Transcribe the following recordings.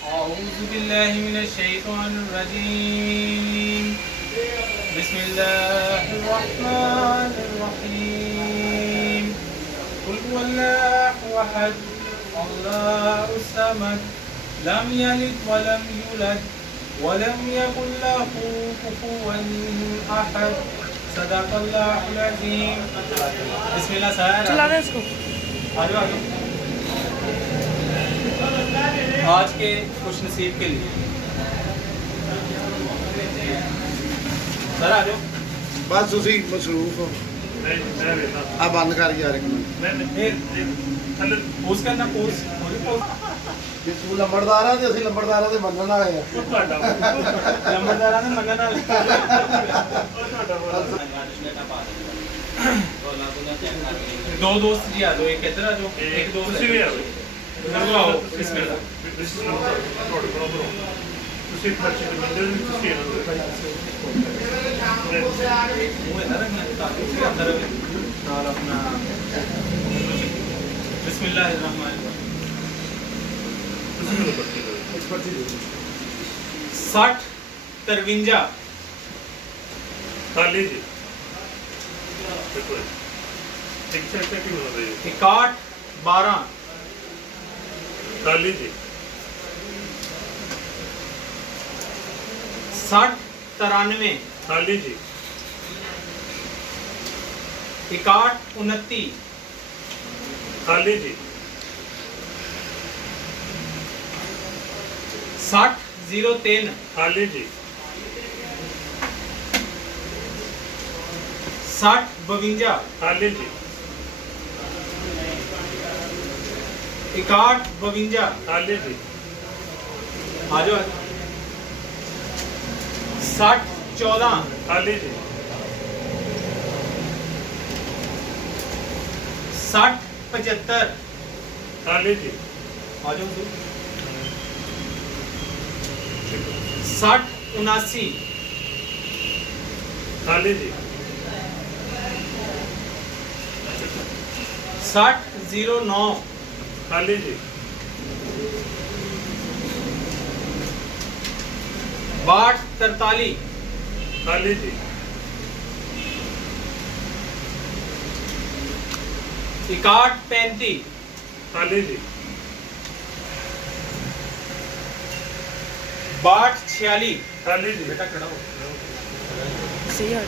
अऊज़ु बिल्लाहि मिनश शैतानिर रजीम। बिस्मिल्लाहिर रहमानिर रहीम। कुल हुवल्लाहु अहद, अल्लाहुस समद, लम यलिद वलम यूलद वलम यकुल लहू कुफुवन अहद। सदक़ल्लाहुल अज़ीम। बिस्मिल्लाह सर। चला रहे इसको। आ जाओ। आज के खुश नसीब के लिए सर आ जाओ। बस उसी मसरूफ हो। अब बंद कर यार एक मिनट। पोस्ट करना पोस्ट तू लंबड़दारा ते ਅਸੀਂ ਲੰਬੜਦਾਰਾਂ ਦੇ ਮੰਨਣ ਵਾਲੇ ਆ। लंबरदारा ने मंगन वाले दो दोस्त जी आ जाओ। एक इधर आ जाओ, एक दोस्त भी आ जाओ। इधर आओ। बिस्मिल्लाह। ਤੁਸੀਂ ਖਰਚ ਦੇ ਮੰਦਰ ਵਿੱਚ ਤੁਸੀਂ वो इधर रखना ताकि उसके अंदर और अपना बिस्मिल्लाहिर्रहमानिर्रहीम। 60 53 खाली जी देखो एक चेक की बना रही है 61 12 खाली जी 60 93 खाली जी 61 29 खाली जी 60 03 खाली जी 60 52 खाली जी 61 52 खाली जी आ जाओ। 60 14 खाली जी 60 75 खाली जी आ जाओ। 60 79 खाली जी 60 09 खाली जी 62 43 खाली जी 61 35 खाली जी 62 46 खाली जी बेटा खड़ा हो। सही है।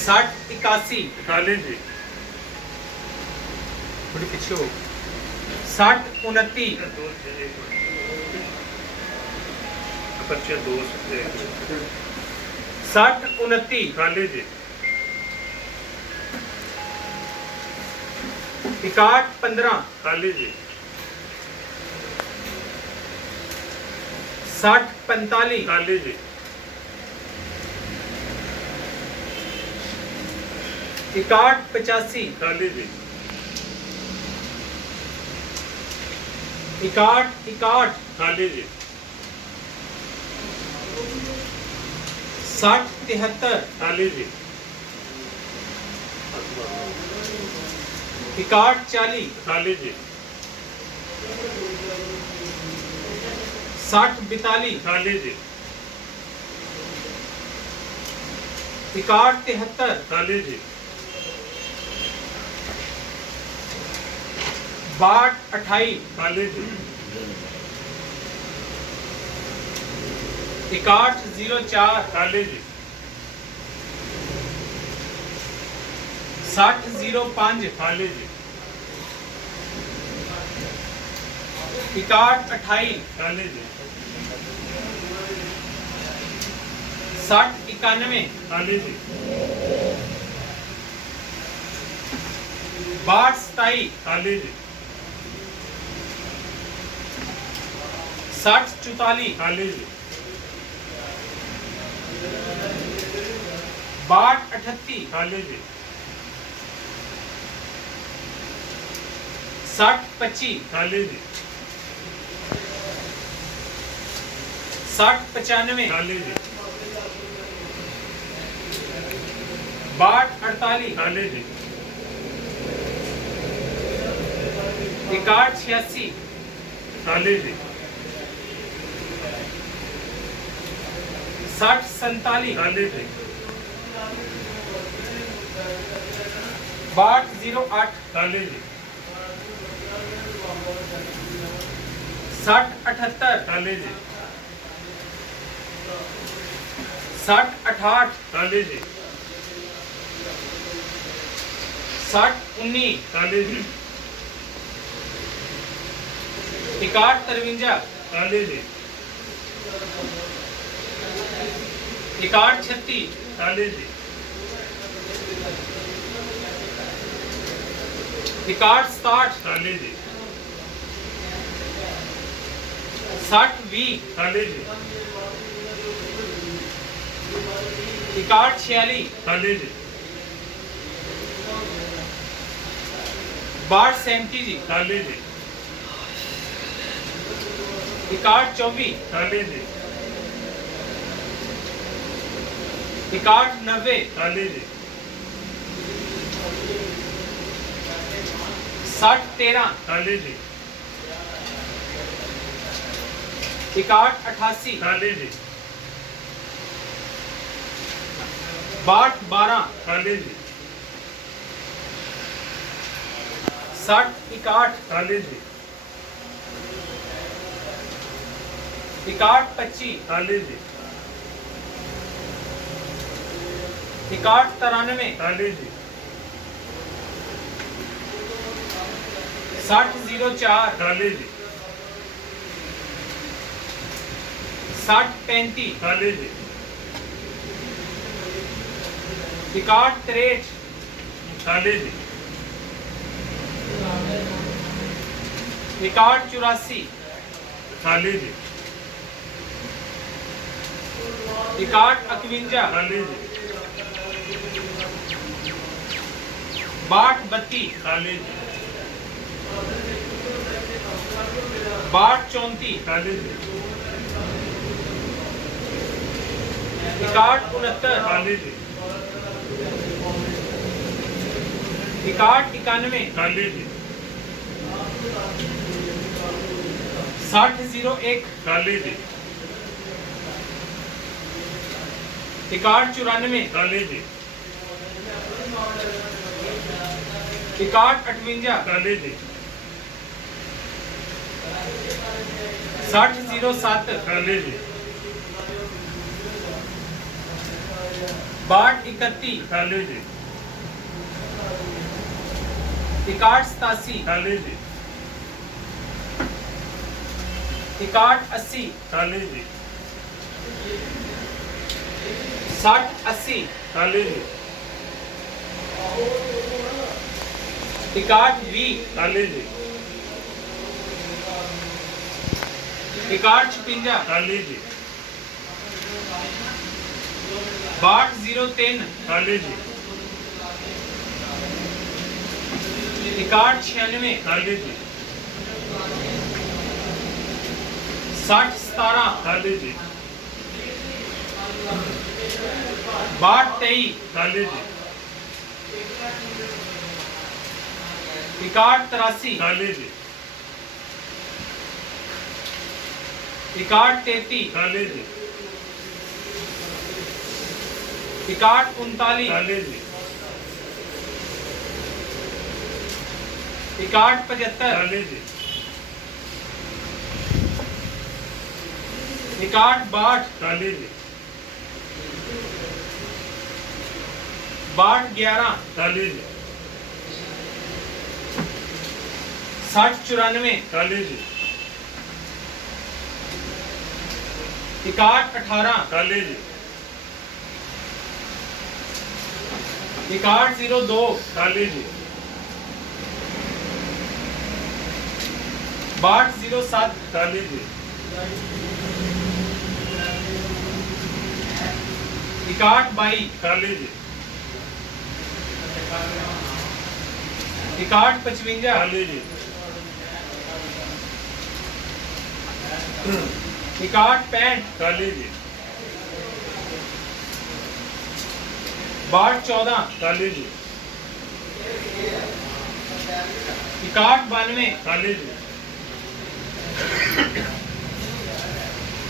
60 81 खाली जी थोड़ी पीछे हो। 60 29 बच्चे दो 60 29 खाली जी 61 15 खाली जी 60 45 खाली जी 61 85 खाली जी 61 61 खाली जी 60 73 खाली जी 61 40 खाली जी 60 42 खाली जी 61 73 खाली जी 62 28 खाली जी 61 04 खाली जी 60 05 खाली जी 61 28 खाली जी 60 91 खाली जी 62 27 खाली जी 60 44 खाली जी 62 38 खाली जी 60 25 खाली जी 60 95 खाली जी 62 48 खाली जी 61 86 काली जी 60 47 काली जी 62 08 काली जी 60 78 काली जी 60 68 काली जी 60 19 काली जी 61 53 काली जी 61 36 काली जी 61 67 काली जी 60 20 काली जी 61 46 काली जी 62 37 जी काली जी 61 24 काली जी 61 90 काली जी 60 13 काली जी 61 88 काली जी 62 12 काली जी 60 61 काली जी 61 25 काली जी 61 93 काली जी 60 04 काली जी 60 35 काली जी 61 63 काली जी 61 84 काली जी 61 51 काली जी 62 32 काली जी 62 34 काली जी 61 69 काली जी 61 91 काली जी 60 01 काली जी 61 94 काली जी 61 58 काली जी 60 07 काली जी 62 31 काली जी 61 87 काली जी 61 80 काली जी 60 80 काली जी 61 20 काली जी 61 56 काली जी 62 03 काली जी 61 96 काली जी 60 17 काली जी 62 23 काली जी 61 83 काली जी 61 33 काली जी 61 39 काली जी 61 75 काली जी 61 62 काली जी 62 11 काली जी 60 94 काली जी 61 18 काली जी 61 02 काली जी 62 07 काली जी 61 22 काली जी 61 55 काली जी 61 65 काली जी 62 14 काली जी 61 92 काली जी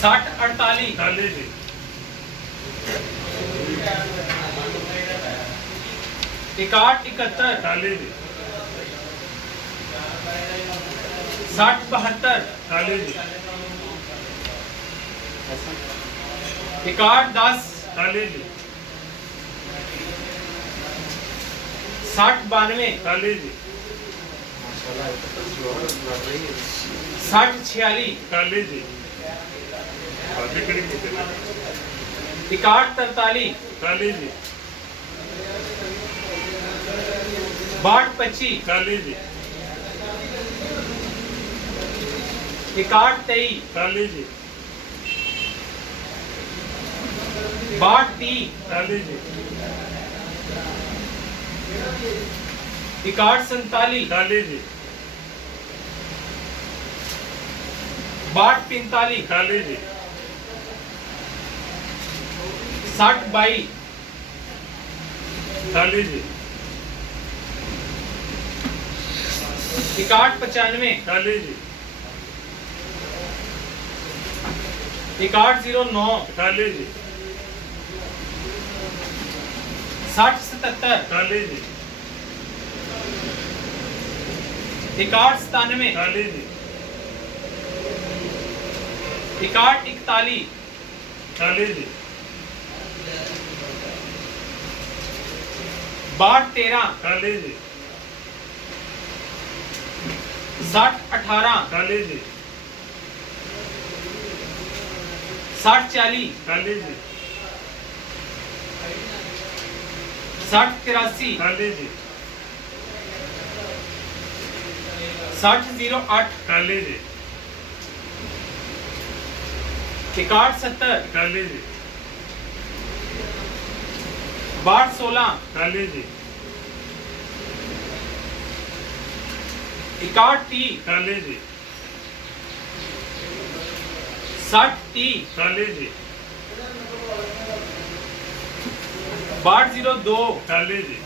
60 48 खाली जी 61 71 खाली जी 60 72 खाली जी 61 10 खाली जी 60 92 खाली जी 60 46 खाली जी बाकी कड़ी कीते 61 43 खाली जी 62 25 खाली जी 61 23 खाली जी 62 30 खाली जी 61 47 खाली जी 62 45 खाली जी 60 22 खाली जी 61 95 खाली जी 61 09 खाली जी 60 77 खाली जी 61 97 खाली जी 61 41 खाली जी 62 13 खाली जी 60 18 खाली जी 60 40 खाली जी 60 83 खाली जी 60 08 खाली जी 61 70 खाली जी 62 16 खाली जी 61 30 खाली जी 60 30 खाली जी 62 02 खाली जी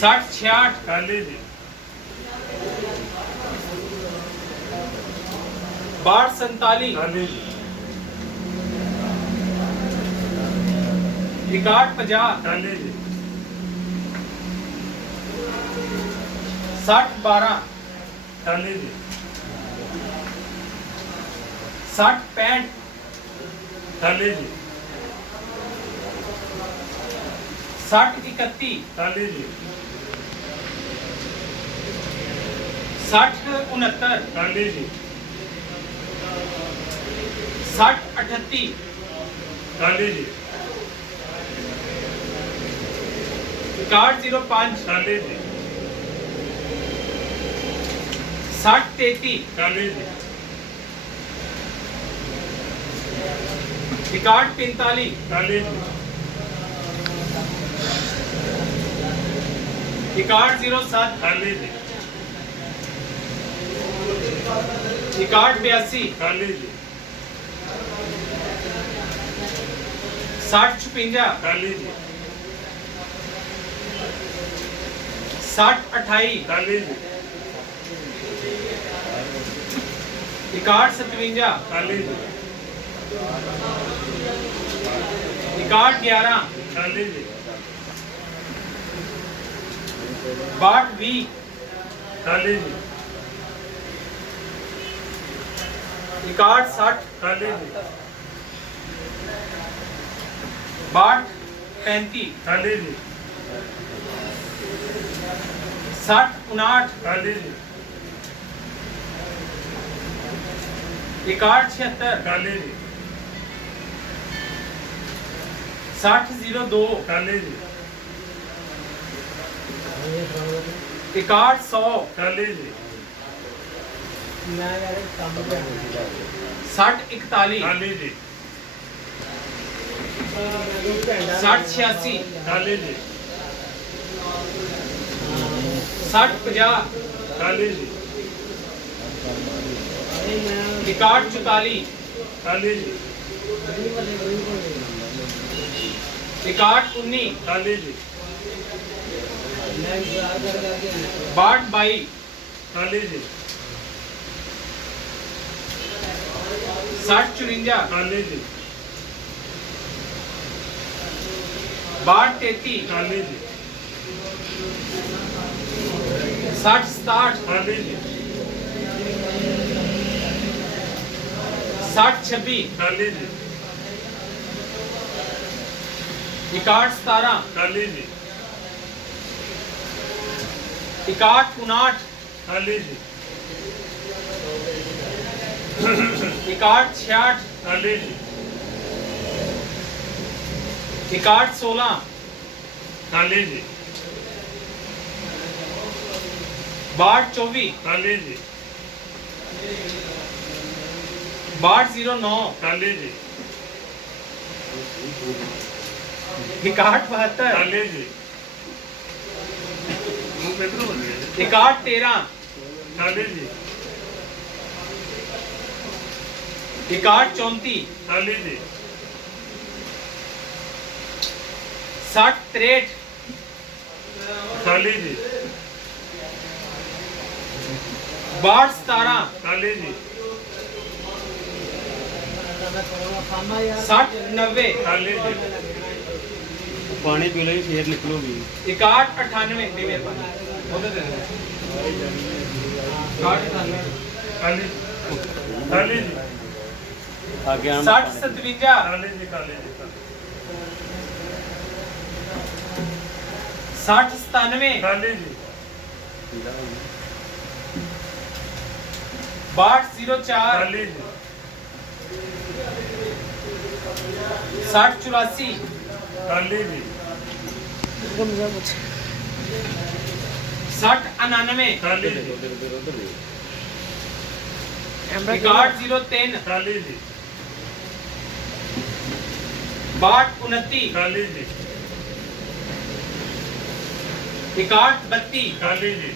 60 66 खाली जी 62 47 खाली जी 61 50 खाली जी 60 12 खाली जी 60 65 खाली जी 60 31 खाली जी 60 69 खाली जी 60 38 खाली जी 61 05 खाली जी 60 33 खाली जी 61 45 खाली जी 61 07 खाली जी 61 82 खाली जी 60 56 खाली जी 60 28 खाली जी 61 57 खाली जी 61 11 खाली जी 62 20 खाली जी 61 60 खाली जी 62 35 खाली जी 60 59 खाली जी 61 76 खाली जी 60 02 खाली जी 61 100 खाली जी 60 41 खाली जी 60 86 खाली जी 60 50 खाली जी 61 44 खाली जी 61 19 खाली जी 62 22 खाली जी 60 54 खाली जी 62 33 खाली जी 60 67 खाली जी 60 26 खाली जी 61 17 खाली जी 61 59 खाली जी 61 66 खाली जी 61 16 खाली जी 62 24 खाली जी 62 09 खाली जी 61 72 खाली जी वो पेपर बन गए 61 13 खाली जी 61 34 खाली जी 60 63 खाली जी 62 17 खाली जी 60 90 खाली जी पानी पी लो फिर निकलोगी 61 98 दे मेरे पास उधर दे 61 98 खाली खाली जी आगे हम 60 57 खाली जी खाली जी 60 97 खाली जी 62 04 खाली जी 60 84 खाली जी गमजा मुझे 60 99 खाली जी एम्ब्रा 61 03 खाली जी 62 29 खाली जी 61 32 खाली जी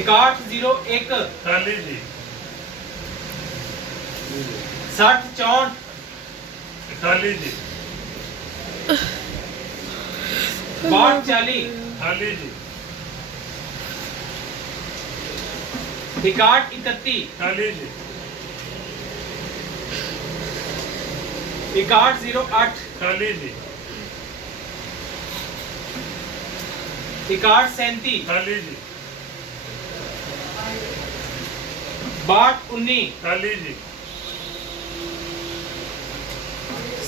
61 01 खाली जी 60 64 खाली जी 62 40 खाली जी 61 31 खाली जी 61 08 खाली जी 61 37 खाली जी 62 19 खाली जी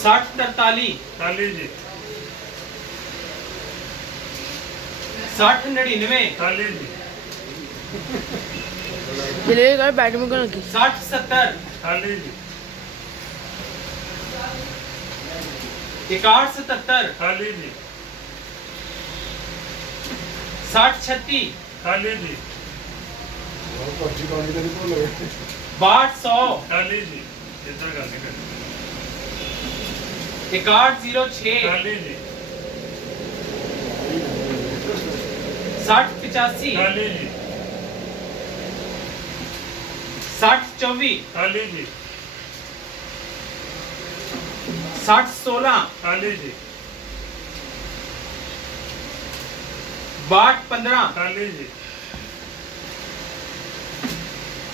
60 43 खाली जी 60 99 खाली जी ये लेकर बैडमिंटन लगी 60 70 खाली जी 61 77 खाली जी 60 36 खाली जी 62 100 खाली जी इतना गाने का 61 06 खाली जी 60 85 खाली जी 60 24 खाली जी 60 16 खाली जी 62 15 खाली जी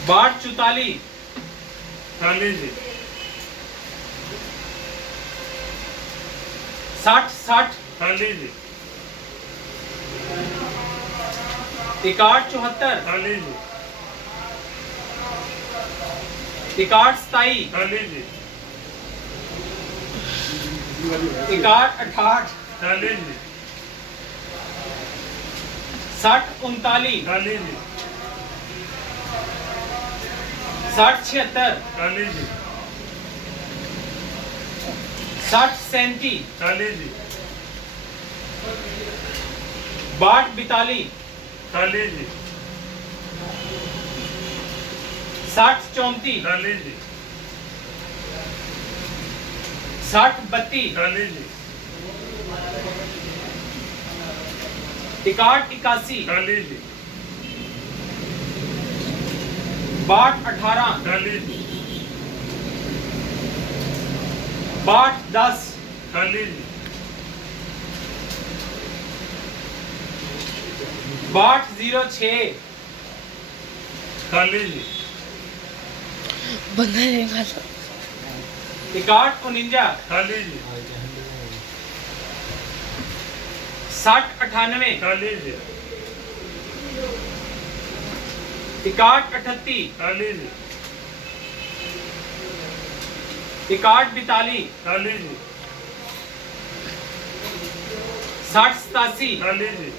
62 44 खाली जी 60 60 खाली जी 61 74 खाली जी 61 27 खाली जी 61 68 खाली जी 60 39 खाली जी 60 76 खाली जी 60 37 खाली जी 62 42 खाली जी 60 34 खाली जी 60 32 खाली जी 61 81 खाली जी 62 18 खाली जी 62 10 खाली जी 6206 खाली जी बंदा रहेगा 6149 खाली जी 6098 खाली जी 6138 खाली जी 6142 खाली जी 6087 खाली जी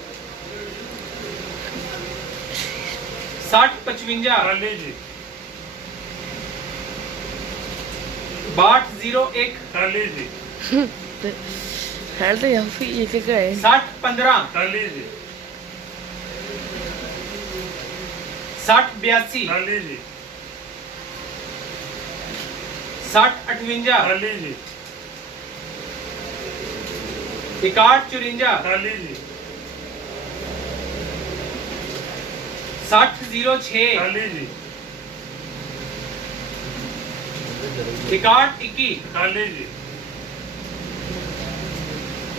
6055 खाली जी 6201 खाली जी है तो यहाँ पे ये क्या है 6015 खाली जी 6082 खाली जी 6058 खाली जी 6154 खाली जी 6006 खाली जी 6121 खाली जी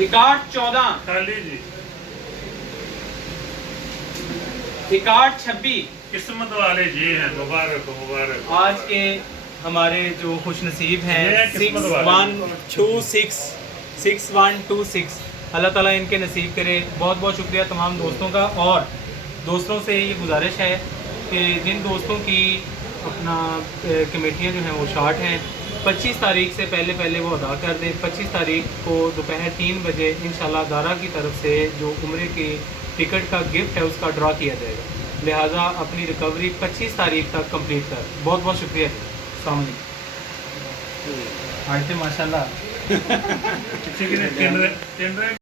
6114 खाली जी 6126 किस्मत वाले ये हैं मुबारक हो मुबारक हो। आज के हमारे जो खुश नसीब हैं ये किस्मत वाले। 6126 6126 अल्लाह ताला इनके नसीब करे। बहुत बहुत शुक्रिया तमाम दोस्तों का। और दोस्तों से ये गुजारिश है कि जिन दोस्तों की अपना कमेटियाँ जो हैं वो शॉर्ट हैं 25 तारीख से पहले वो अदा कर दें। 25 तारीख को दोपहर 3 बजे इंशाल्लाह दारा की तरफ से जो उम्रे की टिकट का गिफ्ट है उसका ड्रा किया जाएगा। लिहाजा अपनी रिकवरी 25 तारीख तक कंप्लीट कर। बहुत बहुत शुक्रिया। अस्सलाम वालेकुम। आज तो माशाल्लाह किसी के लिए 3